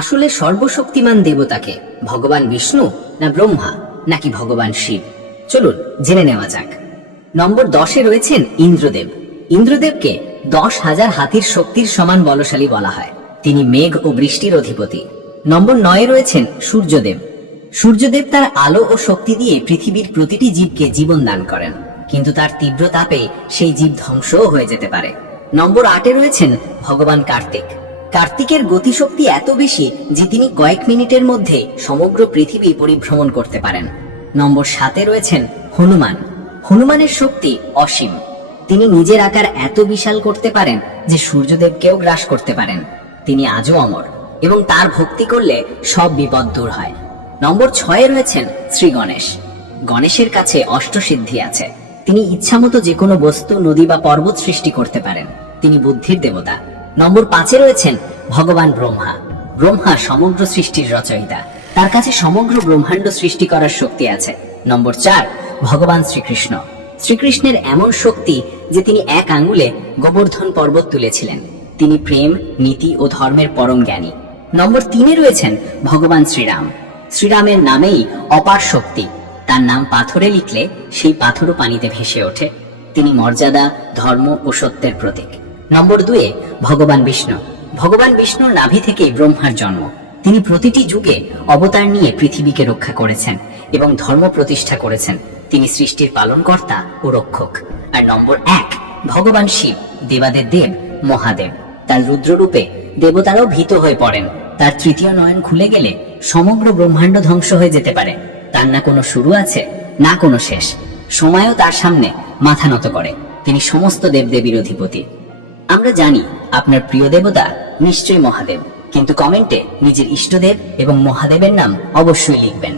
আসলে সর্বশক্তিমান দেবতাকে ভগবান বিষ্ণু না ব্রহ্মা নাকি ভগবান শিব? চলুন জেনে নেওয়া যাক। নম্বর 10-এ রয়েছেন ইন্দ্রদেব। ইন্দ্রদেবকে 10,000 হাতির শক্তির সমান বলশালী বলা হয়। তিনি মেঘ ও বৃষ্টির অধিপতি। নম্বর 9-এ রয়েছেন সূর্যদেব। সূর্যদেব তার আলো ও শক্তি দিয়ে পৃথিবীর প্রতিটি জীবকে জীবন দান করেন, কিন্তু তার তীব্র তাপে সেই জীব ধ্বংসও হয়ে যেতে পারে। নম্বর 8-এ রয়েছেন ভগবান কার্তিক। কার্তিকের গতিশক্তি এত বেশি যে তিনি কয়েক মিনিটের মধ্যে সমগ্র পৃথিবী পরিভ্রমণ করতে পারেন। নম্বর 7-এ রয়েছেন হনুমান। হনুমানের শক্তি অসীম। তিনি নিজের আকার এত বিশাল করতে পারেন যে সূর্যদেবকেও গ্রাস করতে পারেন। তিনি আজও অমর এবং তার ভক্তি করলে সব বিপদ দূর হয়। নম্বর 6-এ রয়েছেন শ্রী গণেশ। গণেশের কাছে অষ্টসিদ্ধি আছে। তিনি ইচ্ছামতো যে কোনো বস্তু, নদী বা পর্বত সৃষ্টি করতে পারেন। তিনি বুদ্ধির দেবতা। নম্বর 5-এ রয়েছেন ভগবান ব্রহ্মা। ব্রহ্মা সমগ্র সৃষ্টির রচয়িতা। তার কাছে সমগ্র ব্রহ্মাণ্ড সৃষ্টি করার শক্তি আছে। নম্বর 4, ভগবান শ্রীকৃষ্ণ। শ্রীকৃষ্ণের এমন শক্তি যে তিনি এক আঙ্গুলে গোবর্ধন পর্বত তুলেছিলেন। তিনি প্রেম, নীতি ও ধর্মের পরম জ্ঞানী। নম্বর 3-এ রয়েছেন ভগবান শ্রীরাম। শ্রীরামের নামেই অপার শক্তি। তার নাম পাথরে লিখলে সেই পাথরও পানিতে ভেসে ওঠে। তিনি মর্যাদা, ধর্ম ও সত্যের প্রতীক। নম্বর 2-এ ভগবান বিষ্ণু। ভগবান বিষ্ণুর নাভি থেকেই ব্রহ্মার জন্ম। তিনি প্রতিটি যুগে অবতার নিয়ে পৃথিবীকে রক্ষা করেছেন এবং ধর্ম প্রতিষ্ঠা করেছেন। তিনি সৃষ্টির পালনকর্তা ও রক্ষক। আর নম্বর 1, ভগবান শিব, দেবাদের দেব, মহাদেব। তার রুদ্ররূপে দেবতারাও ভীত হয়ে পড়েন। তার তৃতীয় নয়ন খুলে গেলে সমগ্র ব্রহ্মাণ্ড ধ্বংস হয়ে যেতে পারে। তার না কোনো শুরু আছে, না কোনো শেষ। সময়ও তার সামনে মাথা নত করে। তিনি সমস্ত দেবদেবীর অধিপতি। আমরা জানি আপনার প্রিয় দেবতা নিশ্চয়ই মহাদেব, কিন্তু কমেন্টে নিজের ইষ্টদেব এবং মহাদেবের নাম অবশ্যই লিখবেন।